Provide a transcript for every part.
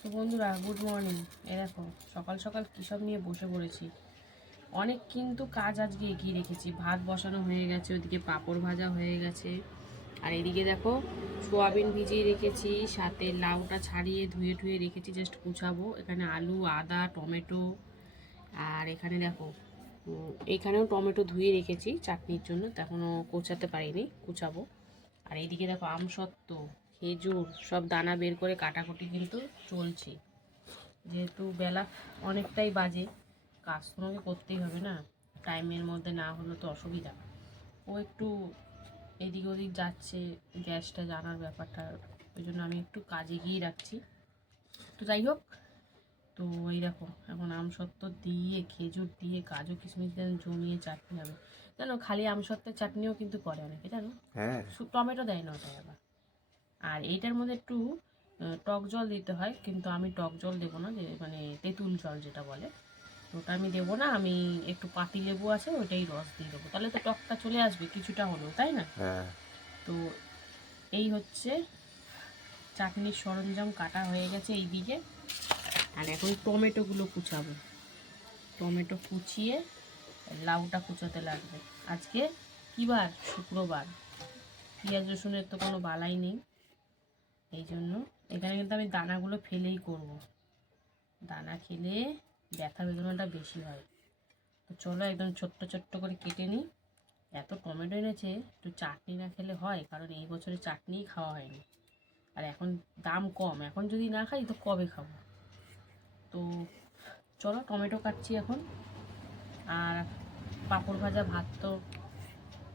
তো বন্ধুরা good morning এ দেখো, সকাল সকাল কী সব নিয়ে বসে পড়েছি। অনেক কিন্তু কাজ আজকে এগিয়ে রেখেছি। ভাত বসানো হয়ে গেছে, ওদিকে পাঁপড় ভাজা হয়ে গেছে। আর এদিকে দেখো, সোয়াবিন ভিজিয়ে রেখেছি, সাথে লাউটা ছাড়িয়ে ধুয়ে ধুয়ে রেখেছি জাস্ট কুচাবো। এখানে আলু, আদা, টমেটো, আর এখানে দেখো এখানেও টমেটো ধুয়ে রেখেছি চাটনির জন্য তখনও কোচাতে পারিনি, কুচাবো। আর এইদিকে দেখো, আমসত্ত্ব। খেজুর সব দানা বের করে কাটাকুটি কিন্তু চলছে। যেহেতু বেলা অনেকটাই বাজে কাজ তো আমাকে করতেই হবে না। টাইমের মধ্যে না হলে তো অসুবিধা। ও একটু এদিক ওদিক যাচ্ছে গ্যাসটা জানার ব্যাপারটা ওই জন্য আমি একটু কাজে গিয়ে রাখছি। তো যাই হোক তো এই দেখো এখন আমসত্ত্ব দিয়ে খেজুর দিয়ে কাজু কিশমিশ দিয়ে জমিয়ে চাটনি হবে। জানো খালি আমসত্ত্বের চাটনিও কিন্তু করে অনেকে জানো? হ্যাঁ। টমেটো দেয় না ওটাই আবার। আর এইটার মধ্যে একটু টক জল দিতে হয় কিন্তু আমি টক জল দেবো না যে মানে তেঁতুল জল যেটা বলে। ওটা আমি দেবো না আমি একটু পাতি লেবু আছে ওইটাই রস দিয়ে দেবো। তাহলে তো টকটা চলে আসবে কিছুটা হলেও তাই না? হ্যাঁ। তো এই হচ্ছে চাটনির সরঞ্জাম কাটা হয়ে গেছে এই দিকে। আর এখন টমেটোগুলো কুচাবো। টমেটো কুচিয়ে লাউটা কুচাতে লাগবে। আজকে কী বার? শুক্রবার। পেঁয়াজ রসুনের তো কোনো বালাই নেই। এই জন্য এখানে কিন্তু আমি দানাগুলো ফেলেই করব। দানা খেলে ব্যথা বেদনাটা বেশি হয়। তো চলো একদম ছোট্ট ছোট্ট করে কেটে নিই। এত টমেটো এনেছে, একটু চাটনি না খেলে হয়, কারণ এই বছরে চাটনিই খাওয়া হয়নি। আর এখন দাম কম, এখন যদি না খাই তো কবে খাব? তো চলো টমেটো কাটছি এখন। আর পাঁপড় ভাজা ভাত তো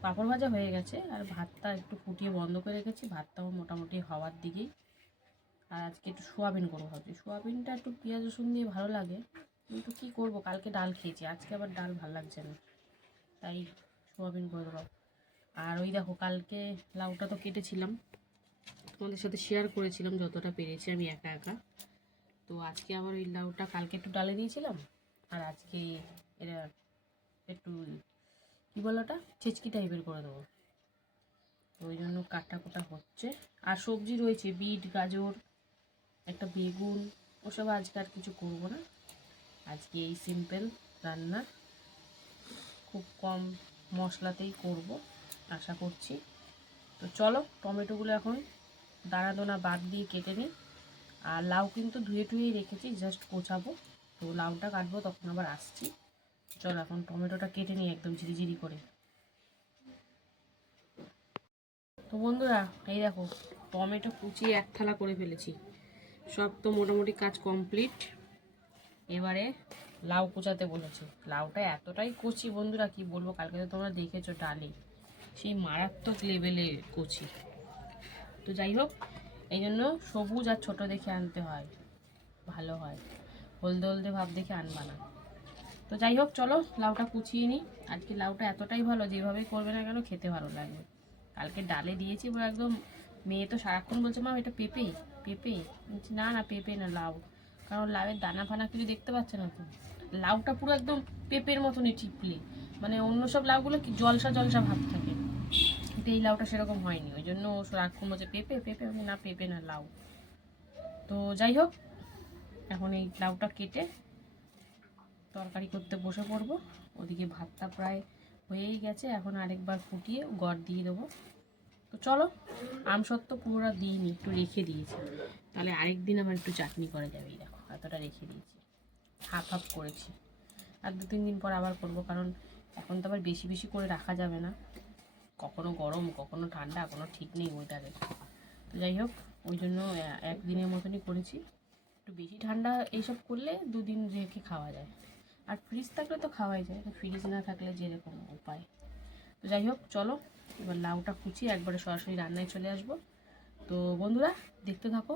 পাঁপড় ভাজা হয়ে গেছে আর ভাতটা একটু ফুটিয়ে বন্ধ করে রেখেছি। ভাতটাও মোটামুটি হওয়ার দিকেই। আর আজকে একটু সোয়াবিন করব ভাবছি। সোয়াবিনটা একটু পেঁয়াজ, রসুন দিয়ে ভালো লাগে। কিন্তু কী করব? কালকে ডাল খেয়েছি। আজকে আবার ডাল ভালো লাগছে না। তাই সোয়াবিন করে দেবো। আর ওই দেখো, কালকে লাউটা তো কেটেছিলাম। তোমাদের সাথে শেয়ার করেছিলাম যতটা পেরেছি আমি একা একা। তো আজকে আবার ওই লাউটা কালকে একটু ডালে দিয়েছিলাম। আর আজকে এরা একটু কী বলো ওটা? ছেচকি টাইপের করে দেবো। ওই জন্য কাটা কোটা হচ্ছে। আর সবজি রয়েছে, বিট, গাজর, একটা বেগুন, ওসব আজকে আর কিছু করব না। আজকে এই সিম্পল রান্না। খুব কম মশলাতেই করব, আশা করছি। তো চলো, টমেটোগুলো এখন দানা দোনা বাদ দিয়ে কেটে নিই। আর লাউ কিন্তু ধুয়ে টুয়েই রেখেছি জাস্ট কোচাবো। তো লাউটা কাটবো, তখন আবার আসছি। চলো এখন টমেটোটা কেটে নিই একদম ঝিরিঝিরি করে। তো বন্ধুরা, এই দেখো, টমেটো কুচিয়ে এক থালা করে ফেলেছি। সব তো মোটামুটি কাজ কমপ্লিট। এবারে লাউ কুচাতে বলেছে। লাউটা এতটাই কচি বন্ধুরা, কি বলব, কালকে তো তোমরা দেখেছ ডালে। সেই মারাত্মক লেভেলে কচি। তো যাই হোক, এই জন্য সবুজ আর ছোট দেখে আনতে হয়। ভালো হয়। হলদে হলদে ভাব দেখে আনবা না। তো যাই হোক চলো লাউটা কুচিয়ে নিই। আজকে লাউটা এতটাই ভালো যেভাবে করবে না কেন খেতে ভালো লাগবে। কালকে ডালে দিয়েছি পুরো একদম। মেয়ে তো সারাক্ষণ বলছে মা এটা পেঁপে পেঁপে। বলছি, না না পেঁপে না লাউ। কারণ লাউয়ের দানা ফানা কিছু দেখতে পাচ্ছে না তো। লাউটা পুরো একদম পেঁপের মতনই টিপলে। মানে অন্য সব লাউগুলো কি জলসা জলসা ভাব থাকে। কিন্তু এই লাউটা সেরকম হয়নি। ওই জন্য সারাক্ষণ বলছে পেঁপে পেঁপে। না পেঁপে না লাউ। তো যাই হোক এখন এই লাউটা কেটে তরকারি করতে বসে পড়ব। ওদিকে ভাতটা প্রায় হয়েই গেছে, এখন আরেকবার ফুটিয়ে গড় দিয়ে দেবো। তো চলো আমসত্ত্ব পুরোটা দিইনি, একটু রেখে দিয়েছি। তাহলে আরেক দিন আমার একটু চাটনি করা যাবে, এই দেখো, এতটা রেখে দিয়েছি। হাফ হাফ করেছি। আর দু তিন দিন পর আবার করব, কারণ এখন তো আবার বেশি বেশি করে রাখা যাবে না। কখনো গরম, কখনো ঠান্ডা, কোনো ঠিক নেই ওয়েদারের তো যাই হোক, ওই জন্য একদিনের মতনই করেছি। একটু বেশি ঠান্ডা এইসব করলে দুদিন রেখে খাওয়া যায়। আর ফ্রিজ থাকলে তো খাওয়াই যায় ফ্রিজ না থাকলে যেরকম উপায়। তো যাই হোক, চলো, এবার লাউটা কুচি, একবারে সরাসরি রান্নায় চলে আসব। তো বন্ধুরা, দেখতে থাকো।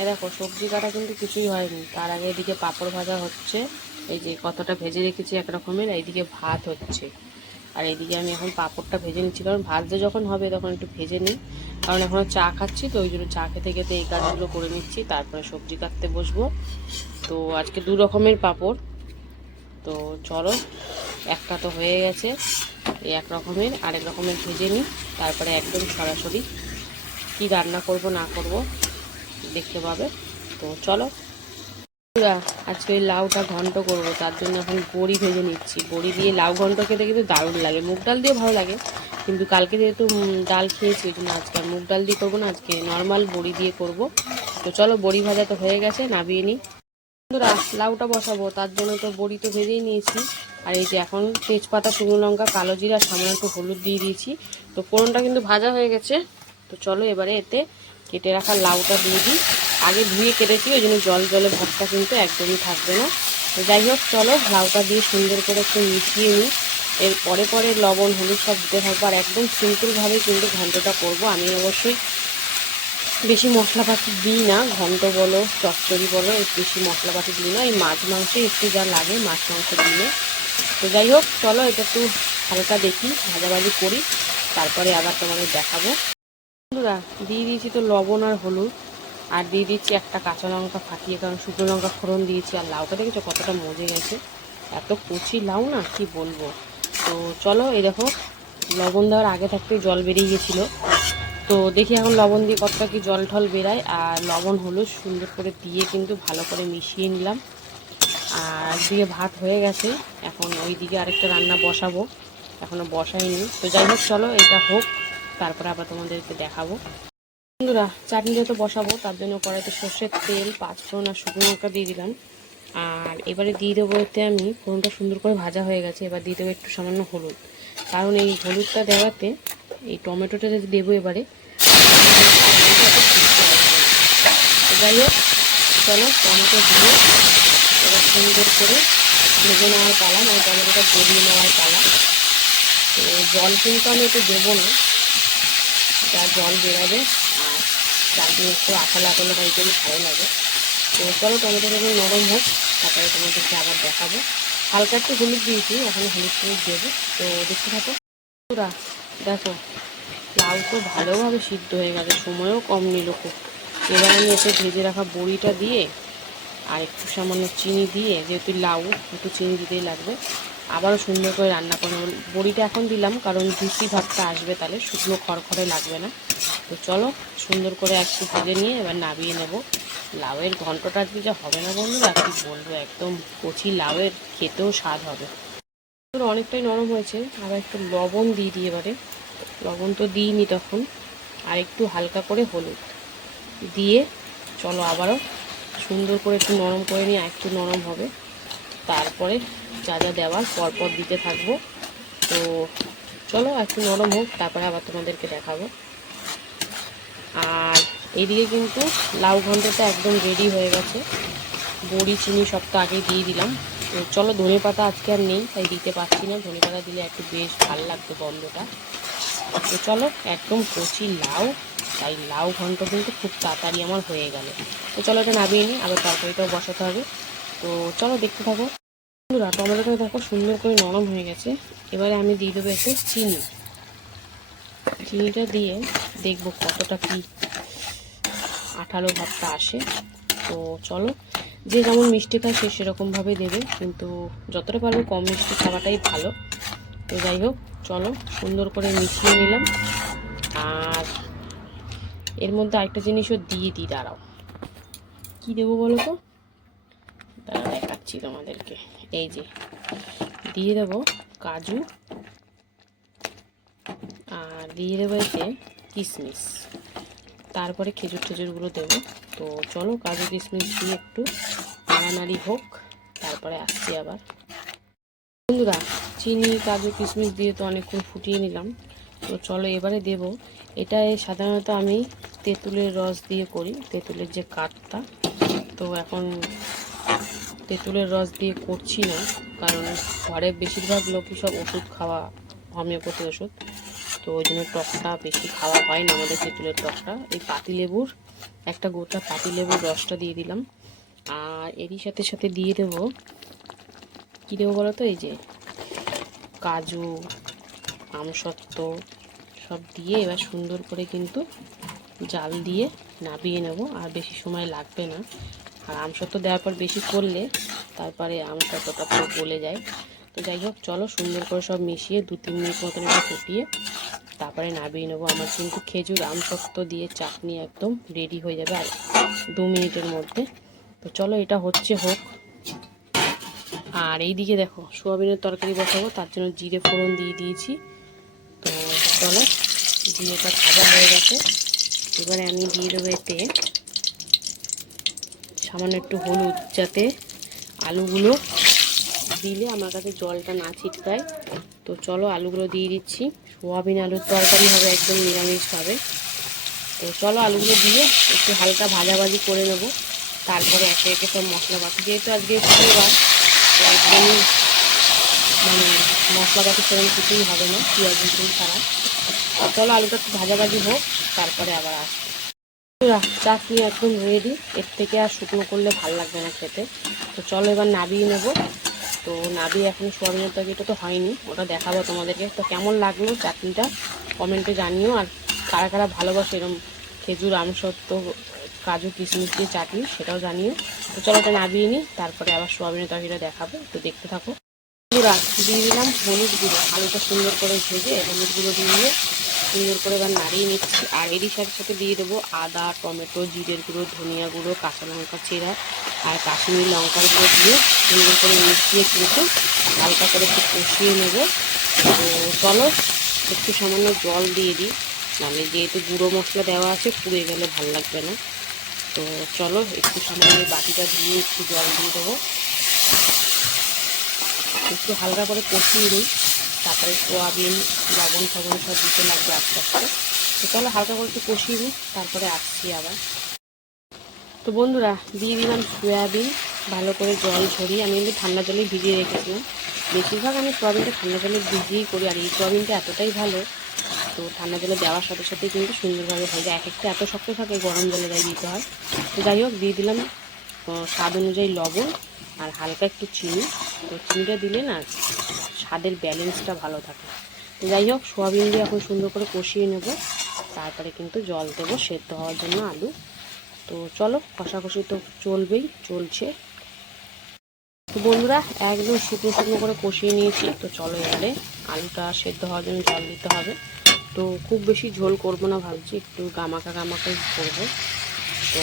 এ দেখো, সবজি কাটা কিন্তু কিছুই হয়নি। তার আগে এদিকে পাঁপড় ভাজা হচ্ছে, এই যে কতটা ভেজে রেখেছি এক রকমের, এইদিকে ভাত হচ্ছে। আর এইদিকে আমি এখন পাঁপড়টা ভেজে নিচ্ছি, কারণ ভাজতে যখন হবে তখন একটু ভেজে নিই। কারণ এখনও চা খাচ্ছি, তো ওই জন্য চা খেতে খেতে এই কাজগুলো করে নিচ্ছি, তারপরে সবজি কাটতে বসবো। তো আজকে দু রকমের পাঁপড়। তো চলো, একটা তো হয়ে গেছে, এই এক রকমের, আরেক রকমের ভেজে নিই, তারপরে একদম সরাসরি কি রান্না করব, না করব, দেখতে পাবে। তো চলো আজকে ওই লাউটা ঘন্ট করব, তার জন্য এখন বড়ি ভেজে নিচ্ছি। বড়ি দিয়ে লাউ ঘন্ট খেতে কিন্তু দারুণ লাগে, মুগ ডাল দিয়ে ভালো লাগে, কিন্তু কালকে যেহেতু ডাল খেয়েছি, ওই জন্য আজকে মুগ ডাল দিয়ে করব না, আজকে নর্মাল বড়ি দিয়ে করব। তো চলো, বড়ি ভাজা তো হয়ে গেছে নাবিয়ে নিই। বন্ধুরা, লাউটা বসাবো। তার জন্য তো বড়ি তো ভেজেই নিয়েছি। আর এই যে এখন তেজপাতা, শুকনো লঙ্কা, কালো জিরা, সামান্য একটু হলুদ দিয়ে দিয়েছি। তো ফোড়নটা কিন্তু ভাজা হয়ে গেছে। তো চলো এবারে এতে কেটে রাখা লাউটা দিয়ে দিই। আগে ধুয়ে কেটেছি, ওই জন্য জল জলে ভাতটা কিন্তু একদমই থাকবে না। তো যাই হোক, চলো লাউটা দিয়ে সুন্দর করে একটু মিশিয়ে নিই। এর পরে পরে লবণ, হলুদ সব দিতে থাকব। আর একদম সিম্পলভাবে কিন্তু ঘন্টটা করব। আমি অবশ্যই বেশি মশলাপাতি দিই না, ঘন্ট বলো, চচ্চড়ি বলো বেশি মশলাপাতি দিই না। এই মাছ মাংসে একটু যা লাগে মাছ মাংস দিয়ে। তো যাই হোক, চলো এটা একটু হালকা দেখি, ভাজাভাজি করি, তারপরে আবার তোমাদের দেখাবো। বন্ধুরা, দিয়ে দিয়েছি তো লবণ আর হলুদ, আর দিয়ে দিচ্ছি একটা কাঁচা লঙ্কা ফাটিয়ে, কারণ শুকনো লঙ্কা ফোড়ন দিয়েছি আর লাউটা দেখেছ কতটা মজে গেছে। এত কচি লাউ না, কি বলব। তো চলো, এই দেখো, লবণ দেওয়ার আগে থাকতেই জল বেরিয়ে গেছিল। তো দেখি এখন লবণ দিয়ে কতটা কি জল ঠল বেরায়। আর লবণ, হলুদ সুন্দর করে দিয়ে কিন্তু ভালো করে মিশিয়ে নিলাম। আর দিয়ে ভাত হয়ে গেছে। এখন ওই দিকে আরেকটা রান্না বসাবো। এখনও বসাইনি। তো যাই হোক, চলো এটা হোক। তারপরে আবার তোমাদেরকে দেখাবো। বন্ধুরা চাটনিটা তো বসাবো, তার জন্য কড়াইতে সর্ষের তেল, পাঁচফোড়ন আর শুকনো লঙ্কা দিয়ে দিলাম। আর এবারে দিয়ে দেবো এতে আমি, ফোড়নটা সুন্দর করে ভাজা হয়ে গেছে। এবার দিয়ে দেবো একটু সামান্য হলুদ। কারণ এই হলুদটা দেওয়াতে এই টমেটোটা দেবো এবারে যাই হোক চলো টমেটো দিয়ে এবার সুন্দর করে ভেজে নেওয়ার পালা মানে টমেটোটা গড়িয়ে নেওয়ার পালা। তো জল কিন্তু আমি একটু দেবো না যা জল বেরোবে আর চাটনি একটু আঠালো আঠালো টাইপেরই ভালো লাগে। তো চলো টমেটো যখন নরম হোক তারপরে তোমাদেরকে আবার দেখাবো। হালকা একটু হলুদ দিয়েছি এখন হলুদ টলুদ দেবো। তো দেখতে থাকো। বন্ধুরা, দেখো লাউ তো ভালোভাবে সিদ্ধ হয়ে গেছে, সময়ও কম নিল খুব। এবার আমি এতে ভেজে রাখা বড়িটা দিয়ে আর একটু সামান্য চিনি দিয়ে, যেহেতু লাউ, একটু চিনি দিতেই লাগবে, আবারও সুন্দর করে রান্না করে বড়িটা এখন দিলাম, কারণ জুসি ভাতটা আসবে তাহলে, শুকনো খড়খড়ে লাগবে না। তো চলো, সুন্দর করে একটু ভেজে নিয়ে এবার নাবিয়ে নেব। লাউয়ের ঘন্টটা আজকে যা হবে না বন্ধুরা, কি বলব, একদম কচি লাউয়ের, খেতেও স্বাদ হবে। অনেকটাই নরম হয়েছে, আবার একটু লবণ দিয়ে দিই এবারে। লবণ তো দিইনি তখন, আর একটু হালকা করে হলুদ। দিয়ে চলো আবারও সুন্দর করে একটু নরম করে নিয়ে একটু নরম হবে। তারপরে যা যা দেওয়ার পরপর দিতে থাকব। তো চলো একটু নরম হোক, তারপরে আবার তোমাদেরকে দেখাবো। আর এইদিকে কিন্তু লাউ ঘন্টটা একদম রেডি হয়ে গেছে। বড়ি, চিনি সব তো আগেই দিয়ে দিলাম। তো চলো ধনে পাতা আজকে আর নেই, তাই দিতে পারছি না। ধনে পাতা দিলে একটু বেশ ভালো লাগতো গন্ধটা। তো চলো একদম কচি লাউ, তাই লাউ ঘন্ট কিন্তু খুব তাড়াতাড়ি আমার হয়ে গেল। তো চলো এটা নামিয়ে নিই, আবার তরকারিটাও বসাতে হবে। তো চলো দেখতে থাকো। বন্ধুরা টমেটোটা দেখো সুন্দর করে নরম হয়ে গেছে। এবারে আমি দিয়ে দেবো একটু চিনি। চিনিটা দিয়ে দেখব কতটা কি আঠালো ভাবটা আসে। তো চলো যে যেমন মিষ্টি খায় সে সেরকমভাবে দেবে, কিন্তু যতটা পারবে কম মিষ্টি খাওয়াটাই ভালো। তো যাই হোক, চলো সুন্দর করে মিশিয়ে নিলাম। আর এর মধ্যে আরেকটা জিনিসও দিয়ে দিই, দাঁড়াও। কী দেবো বলো তো? দাঁড়া, দেখাচ্ছি তোমাদেরকে। এই যে, দিয়ে দেবো কাজু আর দিয়ে দেবো এতে কিশমিশ। তারপরে খেজুর টেজুরগুলো দেবো। তো চলো, কাজু কিশমিশ দিয়ে একটু নাড়ানাড়ি হোক, তারপরে আসছি আবার। বন্ধুরা, চিনি, কাজু কিশমিশ দিয়ে তো অনেকক্ষণ ফুটিয়ে নিলাম। তো চলো, এবারে দেব। এটা সাধারণত আমি তেঁতুলের রস দিয়ে করি, তেঁতুলের যে কাঠটা। তো এখন তেঁতুলের রস দিয়ে করছি না, কারণ ঘরে বেশিরভাগ লোকই সব ওষুধ খাওয়া হোমিওপ্যাথি ওষুধ। তো ওই জন্য টকটা বেশি খাওয়া হয় না আমাদের তেঁতুলের টকটা। এই পাতিলেবুর একটা গোটা পাতিলেবুর রসটা দিয়ে দিলাম। আর এরই সাথে সাথে দিয়ে দেবো, কী দেবো বলো তো এই যে কাজু আমসত্ত্ব সব দিয়ে এবার সুন্দর করে কিন্তু জাল দিয়ে নাবিয়ে নেব। আর বেশি সময় লাগবে না। আর আমসত্ত্ব দেওয়ার পর বেশি করলে তারপরে আমসত্ত্বটা পুরো গলে যায়। তো যাই হোক, চলো সুন্দর করে সব মিশিয়ে দু তিন মিনিট মতন একটু ফুটিয়ে তারপরে নামিয়ে নেব আমার কিন্তু খেজুর আম আমসত্ব দিয়ে চাটনি একদম রেডি হয়ে যাবে আর দু মিনিটের মধ্যে। তো চলো এটা হচ্ছে হোক। আর এই দিকে দেখো, সোয়াবিনের তরকারি বসাবো, তার জন্য জিরে ফোড়ন দিয়ে দিয়েছি। তো চলো, জিরেটা ভাজা হয়ে গেছে। এবারে আমি দিয়ে দেবো এতে সামান্য একটু হলুদ, যাতে আলুগুলো দিলে আমার কাছে জলটা না ছিটকায়। তো চলো আলুগুলো দিয়ে দিচ্ছি। সোয়াবিন আলুর তরকারি হবে একদম নিরামিষ হবে। তো চলো আলুগুলো দিয়ে একটু হালকা ভাজাভাজি করে নেব। তারপরে একে একে সব মশলাপাতি যেহেতু আজকে শুক্রবার একদমই মানে মশলাপাতি সেরকম কিছুই হবে না পেঁয়াজ রসুন ছাড়া। চলো আলুটা একটু ভাজাভাজি হোক তারপরে আবার বন্ধুরা, চাটনি একদম রেডি এর থেকে আর শুকনো করলে ভালো লাগবে না খেতে। তো চলো এবার নাবিয়ে নেব। তো নাবিয়ে এখন সোয়াবিনের তরকারিটা তো হয়নি, ওটা দেখাবো তোমাদেরকে। তো কেমন লাগল চাটনিটা? কমেন্টে জানিও, আর কারা কারা ভালোবাসে এরকম খেজুর আমসত্ব কাজু, কিশমিশ দিয়ে চাটনি, সেটাও জানিও। তো চলো ওটা নাবিয়ে নিই, তারপরে আবার সোয়াবিনের তরকারিটা দেখাবো তো দেখতে থাকো। বন্ধুরা দিয়ে দিলাম হলুদ গুঁড়ো, আলুটা সুন্দর করে ভেজে হলুদ গুঁড়ো দিয়ে সুন্দর করে এবার নাড়িয়ে নিচ্ছি। আর এরই সাথে সাথে দিয়ে দেবো আদা, টমেটো, জিরের গুঁড়ো, ধনিয়া গুঁড়ো, কাঁচা লঙ্কা চেরা আর কাশ্মীরি লঙ্কার গুঁড়ো দিয়ে সুন্দর করে মিশিয়ে কিন্তু হালকা করে একটু কষিয়ে নেব। তো চলো, একটু সামান্য জল দিয়ে দিই। মানে যেহেতু গুঁড়ো মশলা দেওয়া আছে, পুড়ে গেলে ভালো লাগবে না। তো চলো, একটু সামান্য বাটিটা ধুয়ে একটু জল দিয়ে দেবো। একটু হালকা করে কষিয়ে নিই। তারপরে সোয়াবিন, লবণ ফবন সব দিতে লাগবে আস্তে আস্তে। তো চলো হালকা করে একটু কষিয়ে নিই, তারপরে আসছি আবার। তো বন্ধুরা, দিয়ে দিলাম সয়াবিন, ভালো করে জল ঝরিয়ে, আমি কিন্তু ঠান্ডা জলে ভিজিয়ে রেখেছিলাম। বেশিরভাগ আমি সোয়াবিনটা ঠান্ডা জলে ভিজিয়েই করি, আর এই সোয়াবিনটা এতটাই ভালো, তো ঠান্ডা জলে দেওয়ার সাথে সাথে কিন্তু সুন্দরভাবে হয়ে যায়। এক একটা এত শক্ত থাকে, গরম জলে গায়ে দিতে হয়। তো যাই হোক, দিয়ে দিলাম স্বাদ অনুযায়ী লবণ আর হালকা একটু চিনি। তো চিনিটা দিলে না স্বাদের ব্যালেন্সটা ভালো থাকে। তো যাই হোক, সোয়াবিন দিয়ে এখন সুন্দর করে কষিয়ে নেব। তারপরে কিন্তু জল দেবো সেদ্ধ হওয়ার জন্য আলু। তো চলো, কষাকষি তো চলবেই, চলছে। তো বন্ধুরা, একদম শুকনো শুকনো করে কষিয়ে নিয়েছি। তো চলো এবারে আলুটা সেদ্ধ হওয়ার জন্য জল দিতে হবে। তো খুব বেশি ঝোল করব না ভাবছি, একটু গামাকা গামাকাই করব। তো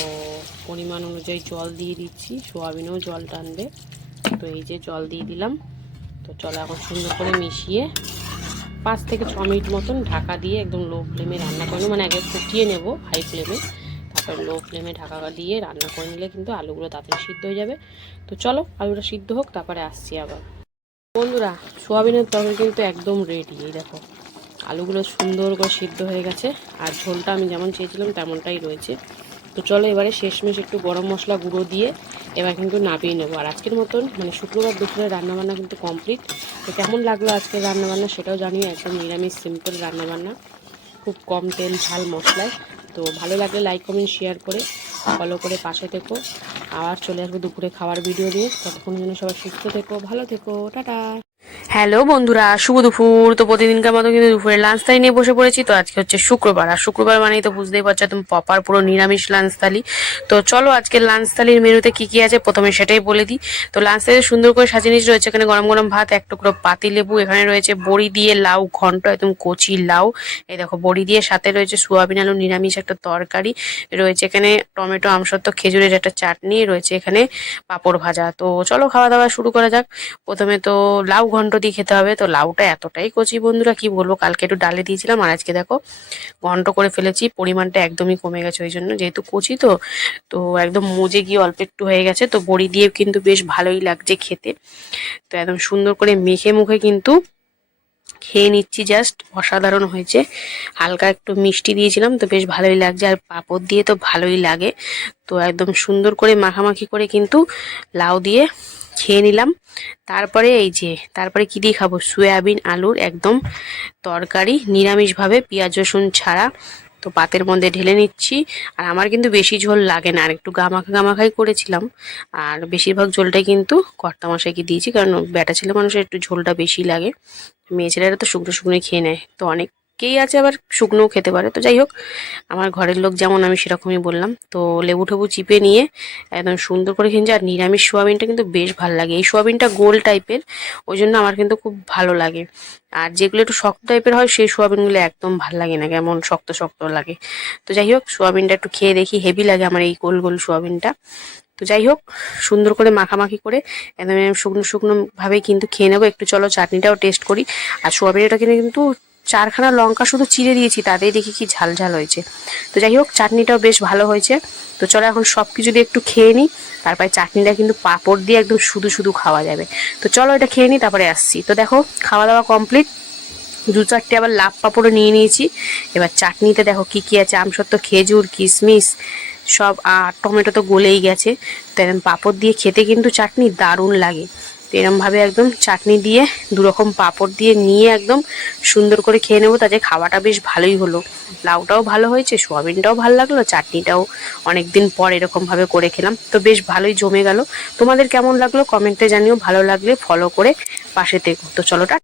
পরিমাণ অনুযায়ী জল দিয়ে দিচ্ছি। সোয়াবিনেও জল টানবে। তো এই যে জল দিয়ে দিলাম। তো চলো এখন সুন্দর করে মিশিয়ে পাঁচ থেকে ছ মিনিট মতন ঢাকা দিয়ে একদম লো ফ্লেমে রান্না করে মানে আগে ফুটিয়ে নেব হাই ফ্লেমে তারপর লো ফ্লেমে ঢাকা দিয়ে রান্না করে নিলে কিন্তু আলুগুলো তাড়াতাড়ি সিদ্ধ হয়ে যাবে। তো চলো আলুটা সিদ্ধ হোক, তারপরে আসছি আবার। বন্ধুরা, সোয়াবিনের তরকারি কিন্তু একদম রেডি এই দেখো। আলুগুলো সুন্দর করে সিদ্ধ হয়ে গেছে। আর ঝোলটা আমি যেমন চেয়েছিলাম তেমনটাই রয়েছে। তো চলো এবারে শেষমেশ একটু গরম মশলা গুঁড়ো দিয়ে এবার কিন্তু নামিয়ে নেব। আর আজকের মতন মানে শুক্রবার দুপুরে রান্নাবান্না কিন্তু কমপ্লিট তো কেমন লাগল আজকের রান্নাবান্না সেটাও জানিও, একদম নিরামিষ সিম্পল রান্নাবান্না। খুব কম তেল, ঝাল মশলায়। তো ভালো লাগলে লাইক কমেন্ট শেয়ার করে ফলো করে পাশে থেকো। আবার চলে আসব দুপুরে খাওয়ার ভিডিও দিয়ে ততক্ষণ জন্য সবাই সুস্থ থেকো, ভালো থেকো, টাটা। হ্যালো বন্ধুরা, শুভ দুপুর। তো প্রতিদিনকার মতো কিন্তু দুপুরে লাঞ্চ থালি নিয়ে বসে পড়েছি। তো আজকে হচ্ছে শুক্রবার। আর শুক্রবার মানেই তো বুঝতেই পারছ তুমি পপার পুরো নিরামিষ লাঞ্চ থালি তো চলো আজকে লাঞ্চ থালির মেনুতে কি কি আছে, প্রথমে সেটাই বলে দিই। তো লাঞ্চ থালি সুন্দর করে সাজিয়ে নিয়েছি রয়েছে এখানে গরম গরম ভাত, এক টুকরো পাতি লেবু, এখানে রয়েছে বড়ি দিয়ে লাউ ঘন্ট, একদম কচি লাউ। এই দেখো, বড়ি দিয়ে, সাথে রয়েছে সোয়াবিন আলু নিরামিষ একটা তরকারি। রয়েছে এখানে টমেটো আমসত্ব খেজুরের একটা চাটনি, রয়েছে এখানে পাঁপড় ভাজা। তো চলো খাওয়া দাওয়া শুরু করা যাক। প্রথমে তো লাউ ঘন্ট দিয়ে খেতে হবে। তো লাউটা এতটাই কচি বন্ধুরা, কি বলব? কালকে একটু ডালে দিয়েছিলাম আর আজকে দেখো ঘন্ট করে ফেলেছি, পরিমাণটা একদমই কমে গেছে ওই জন্য। যেহেতু কচি তো তো একদম মজে গিয়ে অল্প একটু হয়ে গেছে। তো বড়ি দিয়ে কিন্তু বেশ ভালোই লাগছে খেতে। তো একদম সুন্দর করে মেখে মুখে কিন্তু খেয়ে নিচ্ছি জাস্ট অসাধারণ হয়েছে। হালকা একটু মিষ্টি দিয়েছিলাম তো বেশ ভালোই লাগছে। আর পাঁপড় দিয়ে তো ভালোই লাগে। তো একদম সুন্দর করে মাখামাখি করে কিন্তু লাউ দিয়ে খেয়ে নিলাম। তারপরে এই যে, তারপরে কি দিয়ে খাব? সয়াবিন, আলুর একদম তরকারি, নিরামিষভাবে পেঁয়াজ, রসুন ছাড়া। তো পাতের মধ্যে ঢেলে নিচ্ছি। আর আমার কিন্তু বেশি ঝোল লাগে না, আর একটু গামাখা গামাখাই করেছিলাম। আর বেশিরভাগ ঝোলটাই কিন্তু কর্তা মশাইকে দিয়েছি, কারণ ব্যাটা ছেলে মানুষের একটু ঝোলটা বেশি লাগে। মেয়ে ছেলেরা তো শুকনো শুকনো খেয়ে নেয়। তো অনেক অনেকেই আছে আবার শুকনোও খেতে পারে। তো যাই হোক, আমার ঘরের লোক যেমন আমি সেরকমই বললাম। তো লেবু টেবু চিপে নিয়ে একদম সুন্দর করে খেয়েছি আর নিরামিষ সোয়াবিনটা কিন্তু বেশ ভালো লাগে। এই সোয়াবিনটা গোল টাইপের, ওই জন্য আমার কিন্তু খুব ভালো লাগে। আর যেগুলো একটু শক্ত টাইপের হয়, সেই সোয়াবিনগুলো একদম ভালো লাগে না, কেমন শক্ত শক্ত লাগে। তো যাই হোক, সোয়াবিনটা একটু খেয়ে দেখি, হেভি লাগে আমার এই গোল গোল সোয়াবিনটা। তো যাই হোক, সুন্দর করে মাখামাখি করে একদম শুকনো শুকনো ভাবে কিন্তু খেয়ে নেব। একটু চলো চাটনিটাও টেস্ট করি। আর সোয়াবিনটা কিনে কিন্তু চারখানা লঙ্কা শুধু চিড়ে দিয়েছি, তাতেই দেখি কি ঝাল ঝাল হয়েছে। তো যাই হোক, চাটনিটাও বেশ ভালো হয়েছে। তো চলো এখন সব কিছু দিয়ে একটু খেয়ে নিই তারপরে চাটনিটা কিন্তু পাঁপড় দিয়ে একদম শুধু শুধু খাওয়া যাবে। তো চলো এটা খেয়ে নিই তারপরে আসছি। তো দেখো, খাওয়া দাওয়া কমপ্লিট দু চারটে আবার লাভ পাঁপড়ও নিয়ে নিয়েছি। এবার চাটনিতে দেখো কি কি আছে। আমসত্ব, খেজুর, কিশমিশ, সব, আর টমেটো তো গলেই গেছে। তো এরকম পাঁপড় দিয়ে খেতে কিন্তু চাটনি দারুণ লাগে। এরমভাবে একদম চাটনি দিয়ে দুরকম পাঁপড় দিয়ে নিয়ে একদম সুন্দর করে খেয়ে নেব। তাতে খাওয়াটা বেশ ভালোই হলো। লাউটাও ভালো হয়েছে, সোয়াবিনটাও ভালো লাগল, চাটনিটাও অনেক দিন পর এরকমভাবে করে খেলাম। তো বেশ ভালোই জমে গেল। তোমাদের কেমন লাগল কমেন্টে জানিও, ভালো লাগলে ফলো করে পাশে থেকো। তো চলো টা